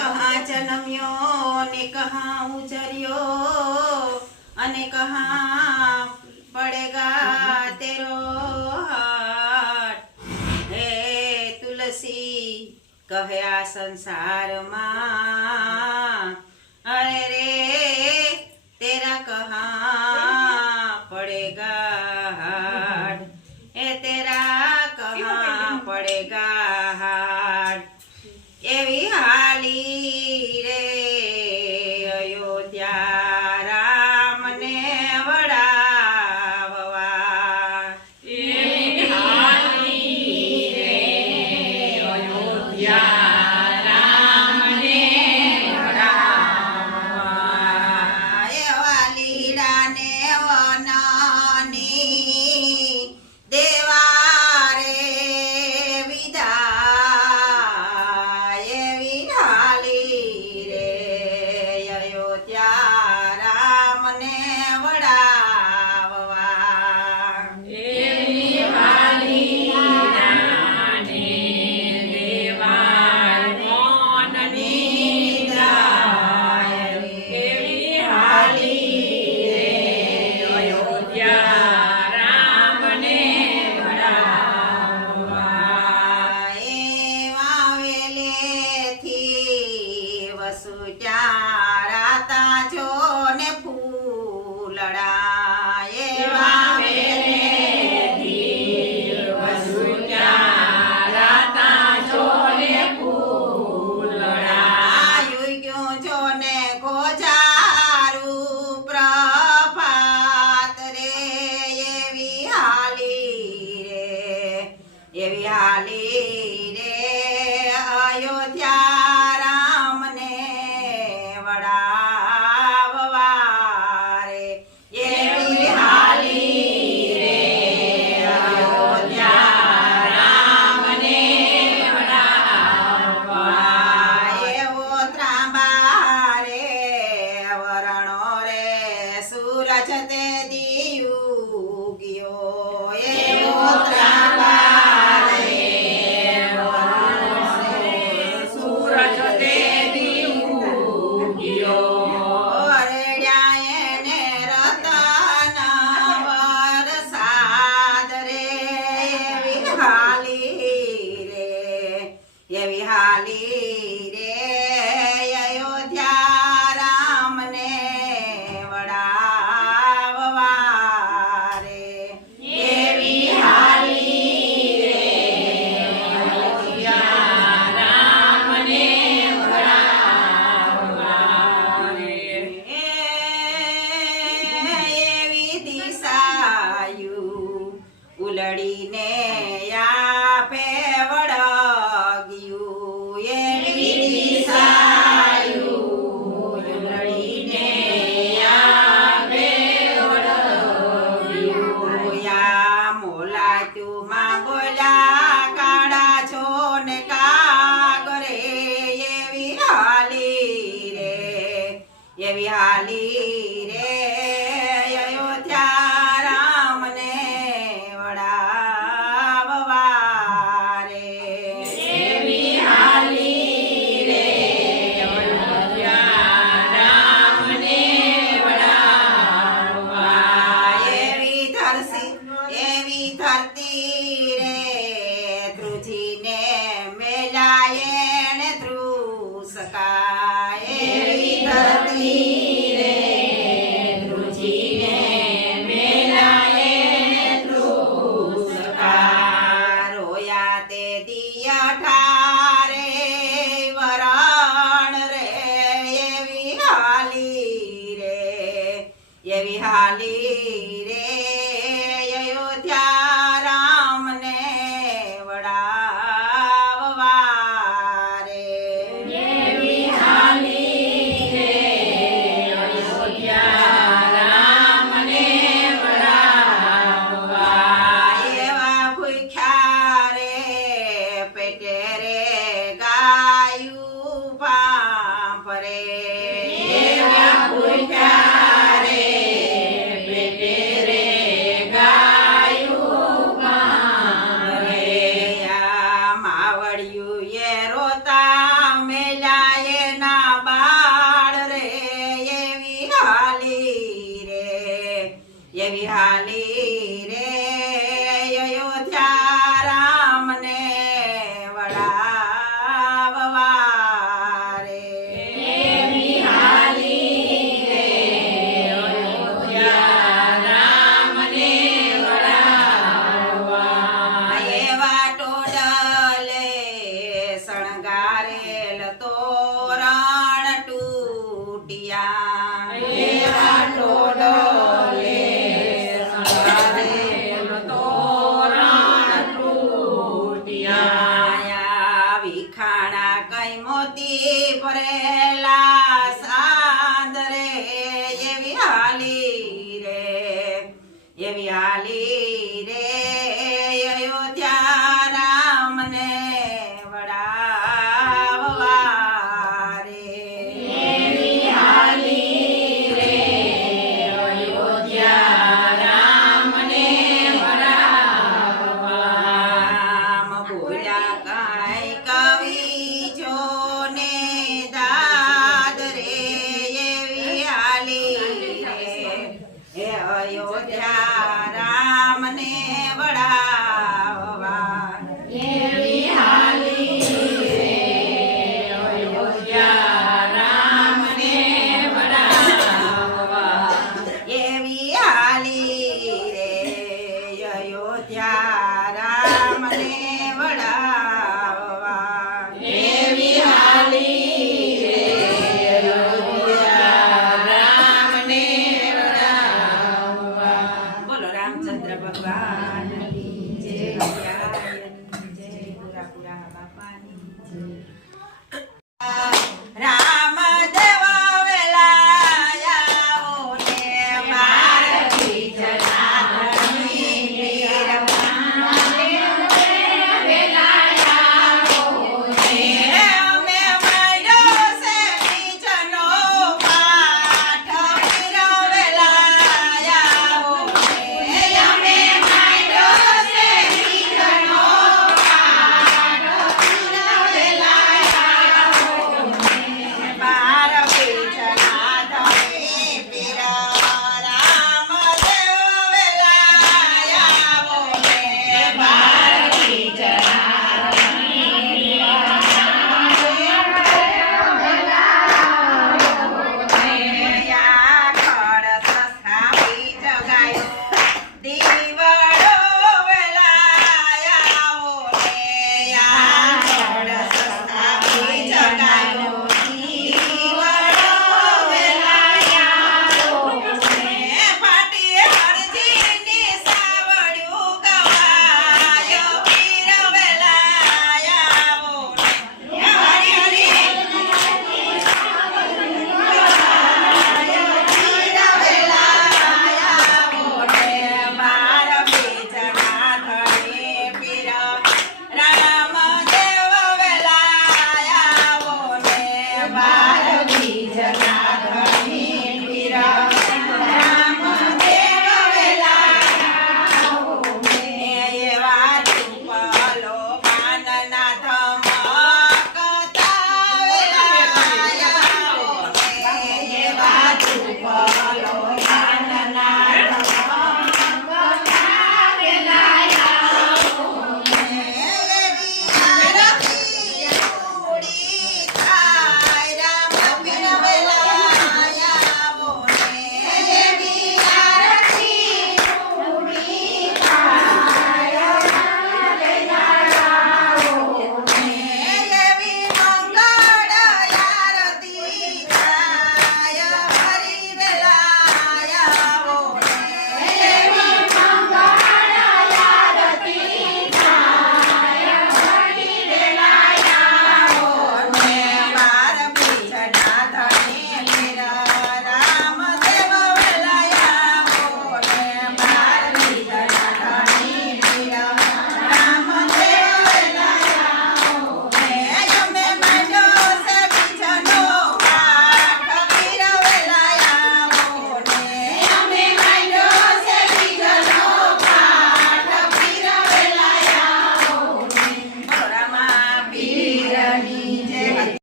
कहा जन्मियो ने कहा उजरियो अने कहा पड़ेगा तेरो हाट। हे तुलसी कहया संसार मा अरे रे எவியாலே લડીને ભગવાન. જય